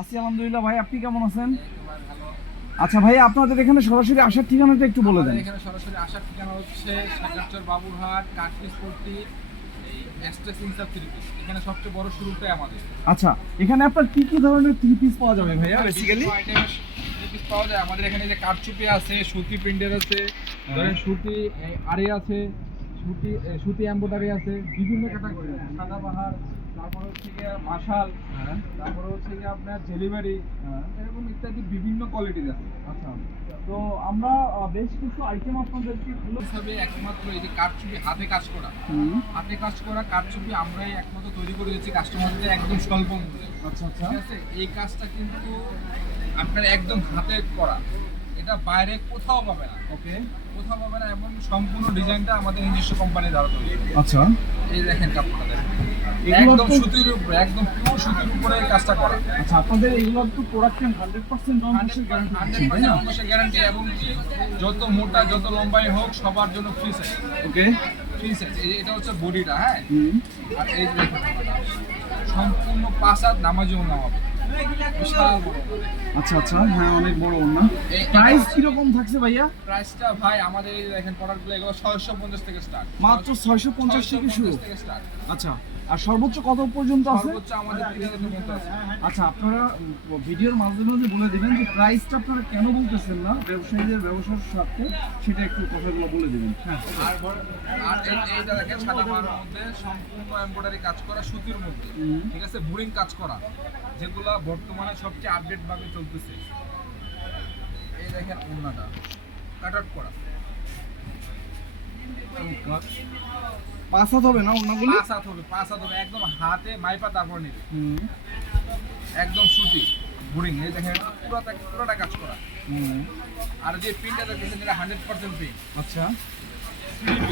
আছি আলহামদুলিল্লাহ। ভাই আপনি কেমন আছেন? আচ্ছা ভাই, আপনাদের এখানে সরাসরি আসার ঠিকানাটা একটু বলে দেন। এখানে সরাসরি আসার ঠিকানা হচ্ছে শেখারচর বাবুরহাট কাঠমিস্ত্রি এই এক্সপ্রেস ইনসাফ থ্রি পিস। এখানে সবচেয়ে বড় শুরুটাই আমাদের। আচ্ছা, এখানে আপনার কি কি ধরনের থ্রি পিস পাওয়া যাবে ভাইয়া বেসিক্যালি? থ্রি পিস পাওয়া যায় আমাদের এখানে, যে কারচুপি আছে, সুতি প্রিন্টের আছে, ধরেন সুতি আড়ি আছে, সুতি এমব্রয়ডারি আছে, বিভিন্ন ক্যাটাগরি, সাদাবাহার, তারপর হচ্ছে গিয়ে মাশাল, তারপর হচ্ছে গিয়ে আপনার ডেলিভারি, এরকম ইত্যাদি বিভিন্ন কোয়ালিটির আছে। আচ্ছা, তো আমরা বেশ কিছু আইটেম আপনাদেরকে হিসাবে একমাত্র এই যে কারচুপি হাতে কাজ করা কারচুপি আমরাই একমাত্র তৈরি করে দিচ্ছি কাস্টমারদের একদম স্বল্প মূল্যে। আচ্ছা আচ্ছা, ঠিক আছে, এই কাজটা কিন্তু আপনার একদম হাতে করা, এটা বাইরে কোথাও পাবে না। ওকে, কোথাও পাবে না, এবং সম্পূর্ণ ডিজাইনটা আমাদের নিজস্ব কোম্পানি দ্বারা তৈরি। আচ্ছা, এই দেখেন কাপড়টা দেখেন, এগুলো একদম তো- সুতির উপরে, একদম পিওর সুতির উপরে এই কাজটা করা। আচ্ছা, আপনাদের এগুলো তো প্রোডাকশন 100% নন-ফিক্সড গ্যারান্টি দিচ্ছেন, তাই না? 100% গ্যারান্টি, এবং যত মোটা যত লম্বাই হোক সবার জন্য ফ্রি সাইজ। ওকে, ফ্রি সাইজ। এটা হচ্ছে বডিটা, হ্যাঁ। হুম, আর এই যে দেখুন, সম্পূর্ণ 5 হাত নামাজি ওড়না হবে, বিশাল বড়। আচ্ছা আচ্ছা, হ্যাঁ অনেক বড় ওড়না। এই- প্রাইস কিরকম থাকছে ভাইয়া? প্রাইসটা ভাই আমাদের এই দেখেন প্রোডাক্টগুলো এগুলো 650 থেকে স্টার্ট, মাত্র 650 থেকে শুরু। থেকে স্টার্ট। আচ্ছা, আর সর্বোচ্চ কত পর্যন্ত আছে? সর্বোচ্চ আমাদের 3000 পর্যন্ত আছে। আচ্ছা, আপনারা ভিডিওর মাধ্যমে বলে দিবেন যে প্রাইসটা আপনারা কেন বলতেছেন না ব্যবসায়ীদের ব্যবসার স্বার্থে, সেটা একটু কথাগুলো বলে দিবেন। হ্যাঁ, আর এইটা দেখেন সাদা মারার মধ্যে সম্পূর্ণ এমব্রয়ডারি কাজ করা, সুতির মধ্যে, ঠিক আছে, বোরিং কাজ করা, যেগুলো বর্তমানে সবচেয়ে আপডেট ভাবে চলতেছে। এই দেখেন ওড়নাটা কাট আউট করা, 5 হাত হবে না ওড়নাগুলি? 5 হাত হবে, একদম হাতে মাইপা তারপর নিবে, হুম, একদম সুতি বোরিং। এই দেখেন পুরোটা কাজ করা। হুম, আর যে প্রিন্টটা দেখেছেন এটা 100% প্রিন্ট, আচ্ছা, 3D।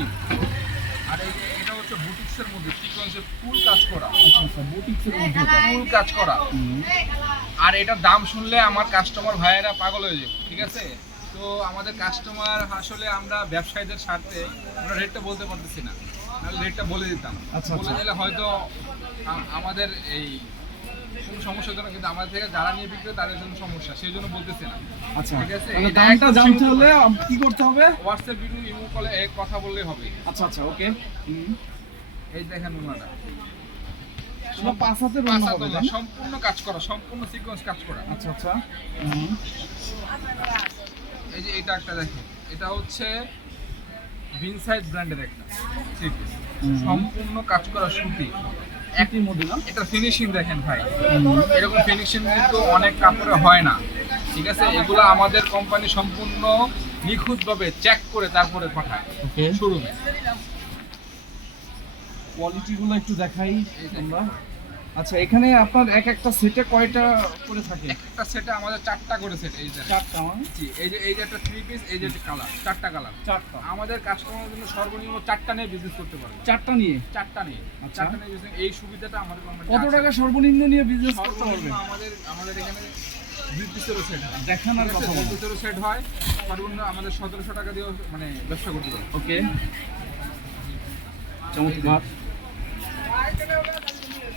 আর এই যে এটা হচ্ছে বুটিক্সের মধ্যে সিকোয়েন্সের ফুল কাজ করা, আচ্ছা আচ্ছা, বুটিক্সের মধ্যে এটা। ফুল কাজ করা। হুম, আর এটার দাম শুনলে আমার কাস্টমার ভাইয়েরা পাগল হয়ে যাবে, ঠিক আছে। তো আমাদের কাস্টমার আসলে আমরা ব্যবসায়ীদের স্বার্থে আমরা রেটটা বলতে পারতেছি না, নাহলে রেটটা বলে দিতাম। আচ্ছা, বলে আচ্ছা। দিলে হয়তো আমাদের এই কোনো সমস্যার জন্য, কিন্তু আমাদের থেকে যারা নিয়ে বিক্রি করে তাদের জন্য সমস্যা, সেই জন্য বলতেছি না। আচ্ছা, ঠিক আছে, তাহলে এটা দামটা একদম জানতে simple। হলে কি করতে হবে? হোয়াটসঅ্যাপ ভিডিও ইমো কলে কথা বললেই হবে। আচ্ছা আচ্ছা, ওকে। হুম, এই দেখেন ওনাটা পুরো 5 হাতের পাঁচ ওড়না হাত হবে, ওড়না, তাই না? সম্পূর্ণ কাজ করা, সম্পূর্ণ সিকোয়েন্স কাজ করা। আচ্ছা আচ্ছা, হুম, এই যে এটা একটা দেখেন, এটা হচ্ছে বিনসাইড ব্র্যান্ডের একটা থ্রি পিস, হুম। সম্পূর্ণ কাজ করা সুতি। একটির মধ্যে না? এটা ফিনিশিং দেখেন ভাই, হুম, এরকম ফিনিশিং কিন্তু অনেক কাপড়ে হয় না, ঠিক আছে। এগুলো আমাদের কোম্পানি সম্পূর্ণ নিখুঁতভাবে চেক করে তারপরে পাঠায় ওকে। শোরুমে। কোয়ালিটিগুলো একটু দেখাই আমরা। আচ্ছা, এখানে আপনার এক একটা সেটে কয়টা করে থাকে? একটা সেটে আমাদের 4টা করে সেট। এই যে 4টা মানে? জি, এই যে একটা থ্রি পিস, এই যে কালার, 4টা কালার। 4টা। আমাদের কাস্টমারের জন্য সর্বনিম্ন 4টা নিয়ে বিজনেস করতে পারবে। 4টা নিয়ে? 4টা নিয়ে, আচ্ছা। 4টা নিয়ে business- এই সুবিধাটা আমাদের কোম্পানি। কত টাকা সর্বনিম্ন নিয়ে বিজনেস করতে পারবে? সর্বনিম্ন আমাদের এখানে 20 পিসেরও সেট হয়, দেখান আর কথা বলুন। 20 পিসেরও সেট হয়, সর্বনিম্ন আমাদের 1700 টাকা দিয়ে মানে ব্যবসা করতে পারবে। ওকে, চমৎকার।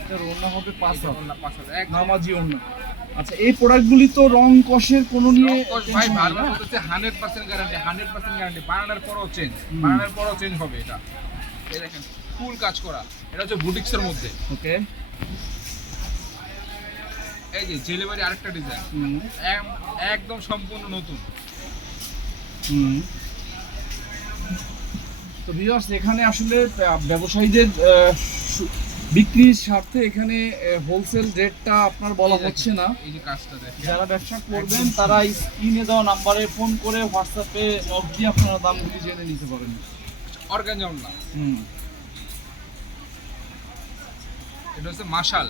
এটার ওড়না হবে 5 হাত, না, 5000 এক নামাজি ওড়না। আচ্ছা, এই প্রোডাক্টগুলি তো রং কষের কোনো নিয়ে ভাই tension নেই, বারবার না? বলতেছে 100% গ্যারান্টি, 100% গ্যারান্টি, বানানোর পরও চেঞ্জ, বানানোর পরও চেঞ্জ হবে এটা। এই দেখেন ফুল কাজ করা, এটা হচ্ছে বুটিক্সের মধ্যে। ওকে, এই যে ডেলিভারি আরেকটা ডিজাইন, হুম, একদম সম্পূর্ণ নতুন। হুম। তো ভিউয়ার্স, এখানে আসলে ব্যবসায়ীদের বিক্রির স্বার্থে এখানে হোলসেল রেটটা আপনার বলা হচ্ছে না। এই যে কাজটা দেখেন, যারা ব্যবসা করবেন তারা স্ক্রিনে দেওয়া নাম্বারে ফোন করে হোয়াটসঅ্যাপে নক দিয়ে আপনারা দামগুলি জেনে নিতে পারেন। অর্গানজা ওড়না। হুম, এটা হচ্ছে মাশাল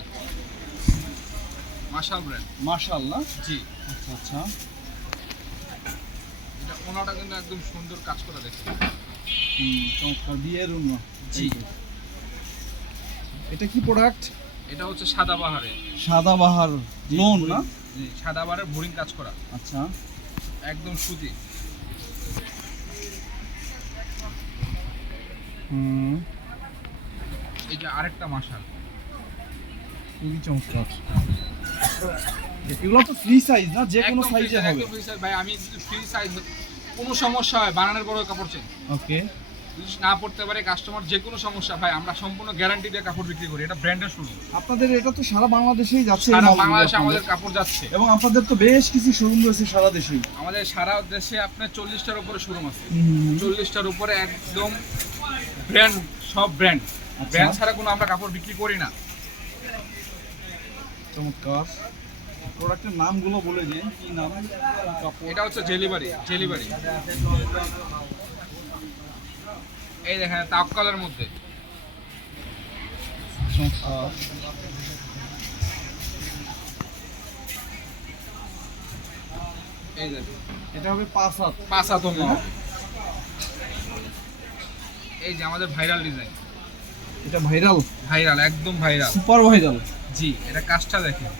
ব্র্যান্ড। মাশাআল্লাহ। জি, আচ্ছা আচ্ছা, এটা ওনাটা কিন্তু একদম সুন্দর কাজ করা দেখতে। চমৎকার, বিয়ের ওড়না। জি, এটা কি প্রোডাক্ট? এটা হচ্ছে সাদাবাহারের সাদাবাহার লোন না? জি, সাদাবাহারের বোরিং কাজ করা, আচ্ছা, একদম সুতি। হুম, এই যে আরেকটা মাশাল, খুবই চমৎকার। এগুলো তো ফ্রি সাইজ না, যে কোনো সাইজে হবে? ভাই আমি ফ্রি সাইজ, কোনো সমস্যা হয় বানানোর পরেও কাপড় চেঞ্জ, ওকে। যদি না পড়তে পারে কাস্টমার, যে কোনো সমস্যা ভাই আমরা সম্পূর্ণ গ্যারান্টি দিয়ে কাপড় বিক্রি করি। এটা ব্র্যান্ডের শোরুম, আপনাদের এটা তো সারা বাংলাদেশেই যাচ্ছে, সারা এই মালগুলো বাংলাদেশে আপনাদের। আমাদের কাপড় যাচ্ছে। এবং আপনাদের তো বেশ কিছু শোরুম রয়েছে সারা দেশেই। আমাদের সারা দেশে আপনার 40টার উপরে শোরুম আছে, 40টার উপরে একদম ব্র্যান্ড, সব ব্র্যান্ড। ব্র্যান্ড ছাড়া কোনো আমরা কাপড় বিক্রি করি না। চমৎকার। প্রোডাক্টের নামগুলো বলে দিন, কি নাম? এটা হচ্ছে জেলিবারি, জেলিবারি। এই দেখেন তাওয়াক্কালের মধ্যে, চমৎকার। এই দেখেন এটা হবে 5 হাত। 5 হাত ওড়না। এই যে আমাদের ভাইরাল ডিজাইন, এটা ভাইরাল, ভাইরাল একদম ভাইরাল, সুপার ভাইরাল। জি। এটা কাজটা দেখেন,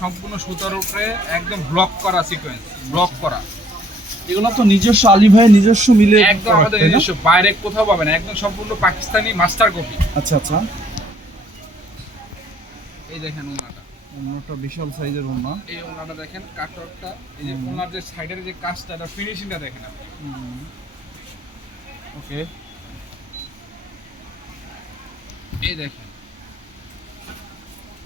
সম্পূর্ণ সুতার উপরে একদম ব্লক করা সিকোয়েন্স, ব্লক করা। এগুলো তো নিজস্ব আলী ভাই নিজস্ব মিলে একদম আমাদের নিজস্ব, বাইরে কোথাও পাবে না, একদম সম্পূর্ণ পাকিস্তানি মাস্টার কপি। আচ্ছা আচ্ছা। এই দেখেন ওনাটা, ওনাটা বিশাল সাইজের ওনা। এই ওনাটা দেখেন, কাটওয়ার্কটা, এই যে ওনার যে সাইডের যে কাজটা, এটা ফিনিশিংটা দেখেন আপনি। ওকে। এই দেখেন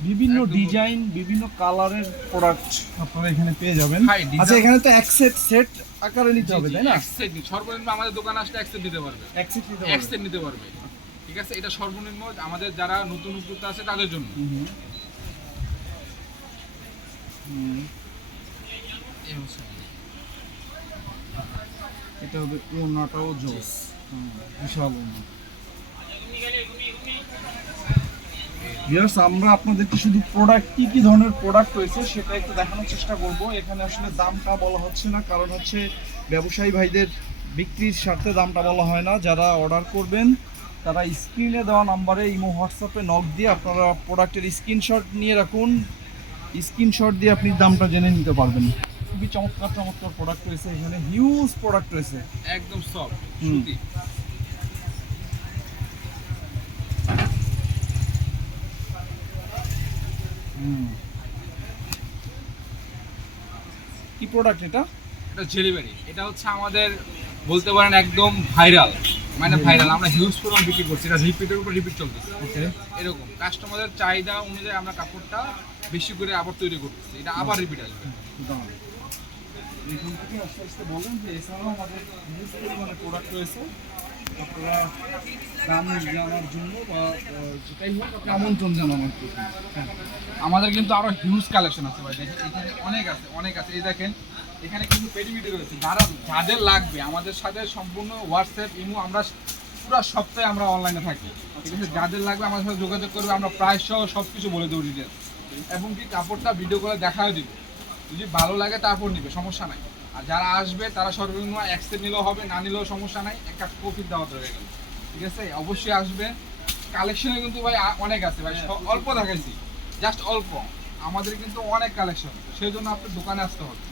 বিভিন্ন একদম ডিজাইন, বিভিন্ন কালারের প্রোডাক্ট আপনারা এখানে পেয়ে যাবেন। ভাই, ডিজাইন- আচ্ছা, এখানে তো এক সেট আকারে নিতে হবে, তাই না? এক সেট সর্বনিম্ন আমাদের দোকানে আসলে এক সেট দিতে পারবে, এক সেট নিতে এক হবে। সেট নিতে পারবে। ঠিক আছে, এটা সর্বনিম্ন আমাদের যারা নতুন উদ্যোক্তা আছে তাদের জন্য। এই হচ্ছে এটা হবে ওনাটাও জোস, বিশাল ওনা। ভিউয়ার্স, আমরা আপনাদেরকে শুধু প্রোডাক্ট, কি কি ধরনের প্রোডাক্ট রয়েছে সেটা একটু দেখানোর চেষ্টা করব। এখানে আসলে দামটা বলা হচ্ছে না, কারণ হচ্ছে ব্যবসায়ী ভাইদের বিক্রির স্বার্থে দামটা বলা হয় না। যারা অর্ডার করবেন তারা স্ক্রিনে দেওয়া নাম্বারে ইমো হোয়াটসঅ্যাপে নক দিয়ে আপনারা প্রোডাক্টের স্ক্রিনশট নিয়ে রাখুন, স্ক্রিনশট দিয়ে আপনি দামটা জেনে নিতে পারবেন। খুবই চমৎকার চমৎকার প্রোডাক্ট রয়েছে এখানে, হিউজ প্রোডাক্ট রয়েছে। একদম সফট সুতি। কি প্রোডাক্ট এটা? এটা জেলিবারি। এটা হচ্ছে আমাদের বলতে পারেন একদম ভাইরাল, মানে ভাইরাল। আমরা হিউজ পরিমাণ বিক্রি করছি, এটা রিপিটের উপর রিপিট চলতেছে। ওকে। এরকম কাস্টমারদের চাহিদা অনুযায়ী আমরা কাপড়টা বেশি করে আবার তৈরি করতেছি, এটা আবার রিপিট আসবে। এখান থেকে আস্তে আস্তে বলেন যে এছাড়াও আমাদের হিউজ পরিমাণে প্রোডাক্ট রয়েছে। আপনারা দাম জানার জন্য বা যেটাই হোক আপনি আমন্ত্রণ জানান আর কি। হ্যাঁ, আমাদের কিন্তু আরো হিউজ কালেকশন আছে ভাই, দেখেন এখানে অনেক আছে, অনেক আছে। এই দেখেন এখানে কিন্তু পেটিমিটি রয়েছে, যাদের লাগবে আমাদের সাথে সম্পূর্ণ হোয়াটসঅ্যাপ, ইমো, আমরা পুরো সপ্তাহে আমরা অনলাইনে থাকি। ঠিক আছে, যাদের লাগবে আমাদের সাথে যোগাযোগ করবে, আমরা প্রাইস সহ সব কিছু বলে দেবো ডিটেল, এবং কি কাপড়টা ভিডিও করে দেখাও দিব। যদি ভালো লাগে তারপর নিবে, সমস্যা নাই। আর যারা আসবে তারা সর্বনিম্ন এক সেট নিলেও হবে, না নিলেও সমস্যা নাই, একটা কপি দেওয়া হয়ে গেল। ঠিক আছে, অবশ্যই আসবে। কালেকশনে কিন্তু ভাই অনেক আছে ভাই, অল্প দেখাইছি, জাস্ট অল্প। আমাদের কিন্তু অনেক কালেকশন, সেই জন্য আপনার দোকানে আসতে হবে।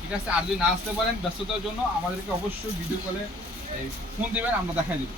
ঠিক আছে, আর যদি না আসতে পারেন ব্যস্ততার জন্য আমাদেরকে অবশ্যই ভিডিও কলে ফোন দিবেন, আমরা দেখাই দিব।